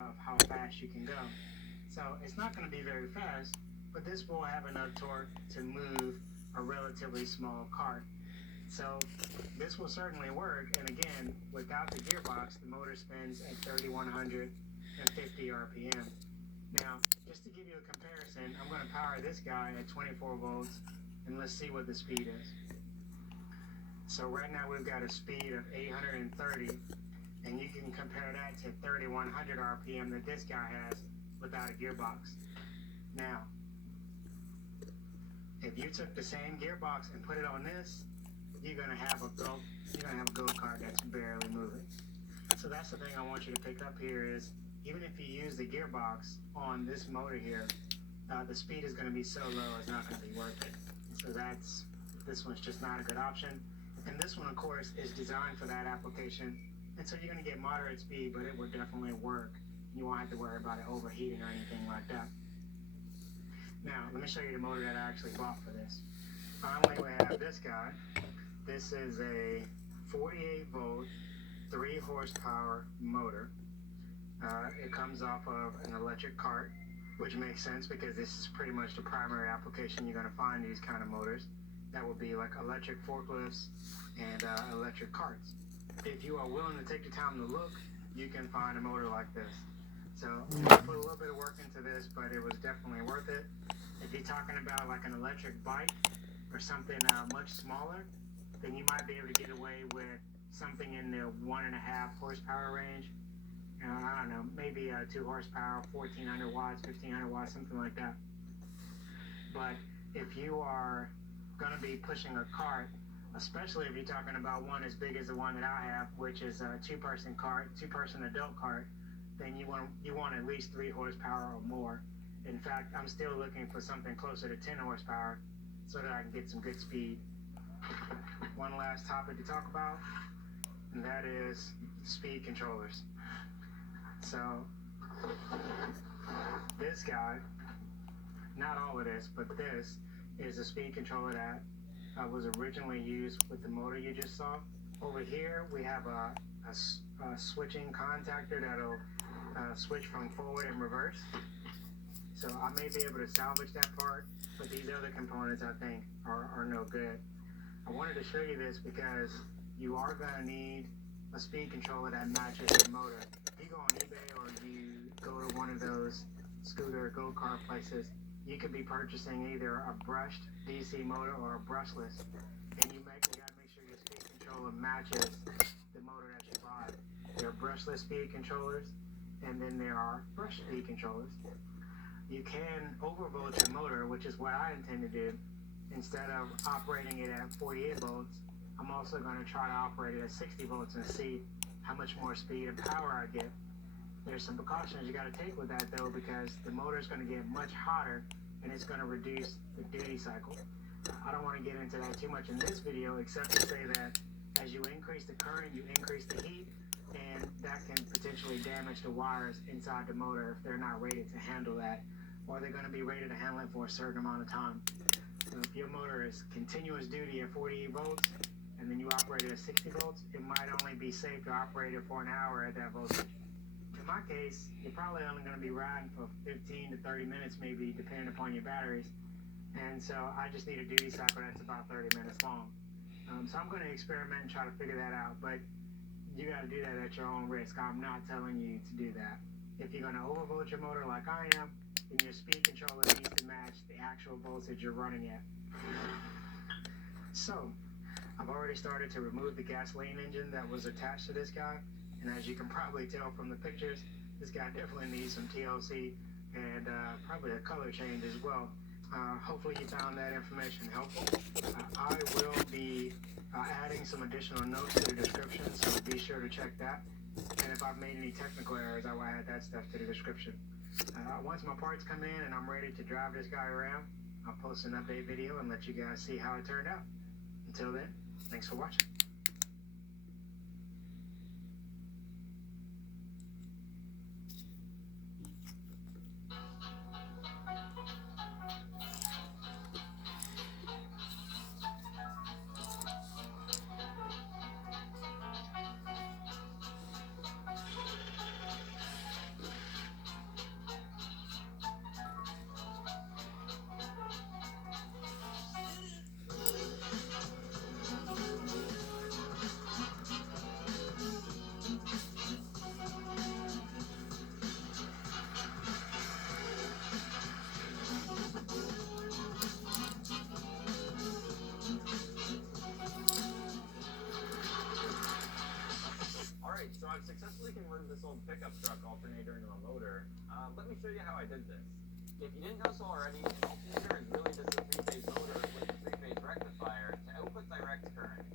of how fast you can go. So it's not going to be very fast, but this will have enough torque to move a relatively small cart. So this will certainly work, and again, without the gearbox, the motor spins at 3,150 RPM. Now, just to give you a comparison, I'm going to power this guy at 24 volts, and let's see what the speed is. So right now we've got a speed of 830, and you can compare that to 3,100 RPM that this guy has without a gearbox. Now, if you took the same gearbox and put it on this, you're gonna have a go-kart that's barely moving. So that's the thing I want you to pick up here is, even if you use the gearbox on this motor here, the speed is gonna be so low it's not gonna be worth it. So this one's just not a good option. And this one, of course, is designed for that application. And so you're gonna get moderate speed, but it will definitely work. You won't have to worry about it overheating or anything like that. Now, let me show you the motor that I actually bought for this. Finally, we have this guy. This is a 48 volt, 3 horsepower motor. It comes off of an electric cart, which makes sense because this is pretty much the primary application you're going to find these kind of motors. That would be like electric forklifts and electric carts. If you are willing to take the time to look, you can find a motor like this. So I put a little bit of work into this, but it was definitely worth it. If you're talking about like an electric bike or something much smaller, then you might be able to get away with something in the 1.5 horsepower range. I don't know, maybe 2 horsepower, 1,400 watts, 1,500 watts, something like that. But if you are going to be pushing a cart, especially if you're talking about one as big as the one that I have, which is a 2-person cart, 2-person adult cart, then you want at least 3 horsepower or more. In fact, I'm still looking for something closer to 10 horsepower so that I can get some good speed. One last topic to talk about, and that is speed controllers. So this guy, not all of this, but this is a speed controller that was originally used with the motor you just saw. Over here we have a switching contactor that'll switch from forward and reverse. So I may be able to salvage that part, but these other components I think are no good. I wanted to show you this because you are going to need a speed controller that matches your motor. If you go on eBay or you go to one of those scooter go-kart places, you could be purchasing either a brushed DC motor or a brushless, and you got to make sure your speed controller matches the motor that you buy. There are brushless speed controllers, and then there are brush speed controllers. You can overvolt your motor, which is what I intend to do. Instead of operating it at 48 volts, I'm also going to try to operate it at 60 volts and see how much more speed and power I get. There's some precautions you got to take with that though, because the motor is going to get much hotter and it's going to reduce the duty cycle. I don't want to get into that too much in this video, except to say that as you increase the current, you increase the heat, and that can potentially damage the wires inside the motor if they're not rated to handle that, or they're going to be rated to handle it for a certain amount of time. So if your motor is continuous duty at 48 volts, and then you operate it at 60 volts, it might only be safe to operate it for an hour at that voltage. In my case, you're probably only going to be riding for 15 to 30 minutes maybe, depending upon your batteries. And so I just need a duty cycle that's about 30 minutes long. So I'm going to experiment and try to figure that out, but you got to do that at your own risk. I'm not telling you to do that. If you're going to overvolt your motor like I am, then your speed controller needs to match the actual voltage you're running at. So I've already started to remove the gasoline engine that was attached to this guy, and as you can probably tell from the pictures, this guy definitely needs some TLC and probably a color change as well. Hopefully you found that information helpful. I will be adding some additional notes to the description, so be sure to check that. And if I've made any technical errors, I will add that stuff to the description. Once my parts come in and I'm ready to drive this guy around, I'll post an update video and let you guys see how it turned out. Until then, thanks for watching. I've successfully converted this old pickup truck alternator into a motor. Let me show you how I did this. If you didn't know so already, an alternator is really just a three-phase motor with a three-phase rectifier to output direct current.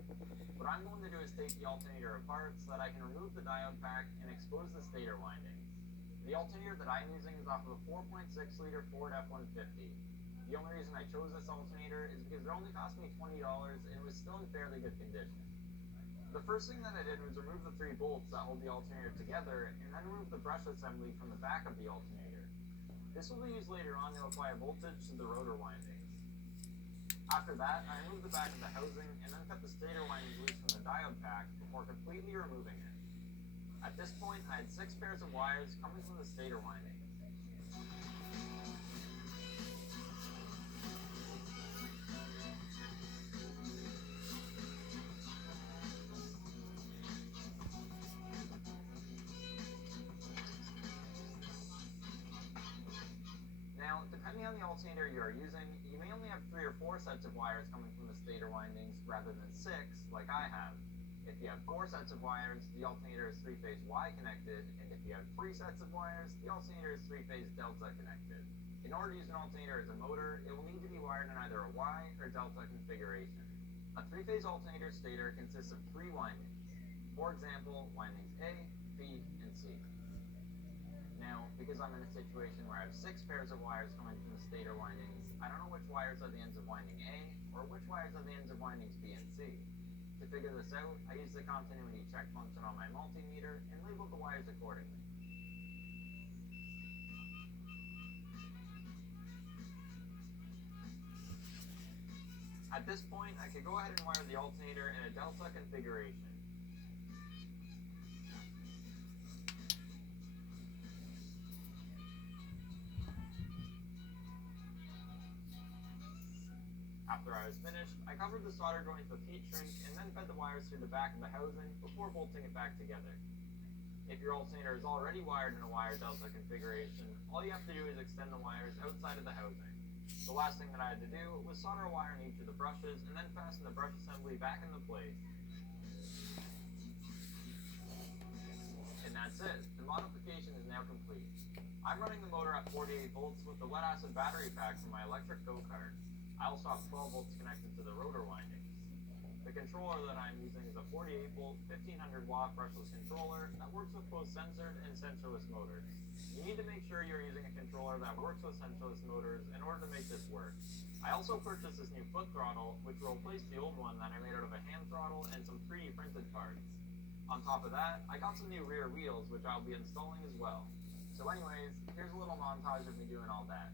What I'm going to do is take the alternator apart so that I can remove the diode pack and expose the stator windings. The alternator that I'm using is off of a 4.6-liter Ford F-150. The only reason I chose this alternator is because it only cost me $20 and it was still in fairly good condition. The first thing that I did was remove the 3 bolts that hold the alternator together and then remove the brush assembly from the back of the alternator. This will be used later on to apply voltage to the rotor windings. After that, I removed the back of the housing and then cut the stator windings loose from the diode pack before completely removing it. At this point, I had 6 pairs of wires coming from the stator windings. Now, depending on the alternator you are using, you may only have 3 or 4 sets of wires coming from the stator windings rather than 6, like I have. If you have 4 sets of wires, the alternator is 3-phase Y connected, and if you have 3 sets of wires, the alternator is 3-phase delta connected. In order to use an alternator as a motor, it will need to be wired in either a Y or delta configuration. A 3-phase alternator stator consists of 3 windings. For example, windings A, B, and C. Now, because I'm in a situation where I have 6 pairs of wires coming from the stator windings, I don't know which wires are the ends of winding A, or which wires are the ends of windings B and C. To figure this out, I use the continuity check function on my multimeter and label the wires accordingly. At this point, I could go ahead and wire the alternator in a delta configuration. After I was finished, I covered the solder joint with heat shrink and then fed the wires through the back of the housing before bolting it back together. If your alternator is already wired in a wire delta configuration, all you have to do is extend the wires outside of the housing. The last thing that I had to do was solder a wire in each of the brushes and then fasten the brush assembly back into place. And that's it. The modification is now complete. I'm running the motor at 48 volts with the lead acid battery pack from my electric go-kart. I also have 12 volts connected to the rotor windings. The controller that I'm using is a 48 volt, 1500 watt brushless controller that works with both sensored and sensorless motors. You need to make sure you're using a controller that works with sensorless motors in order to make this work. I also purchased this new foot throttle, which will replace the old one that I made out of a hand throttle and some 3D printed parts. On top of that, I got some new rear wheels, which I'll be installing as well. So anyways, here's a little montage of me doing all that.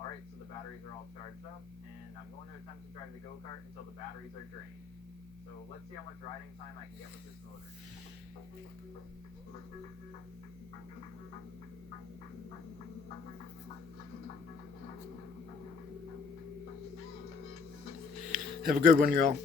Alright, so the batteries are all charged up, and I'm going to attempt to drive the go-kart until the batteries are drained. So let's see how much riding time I can get with this motor. Have a good one, y'all.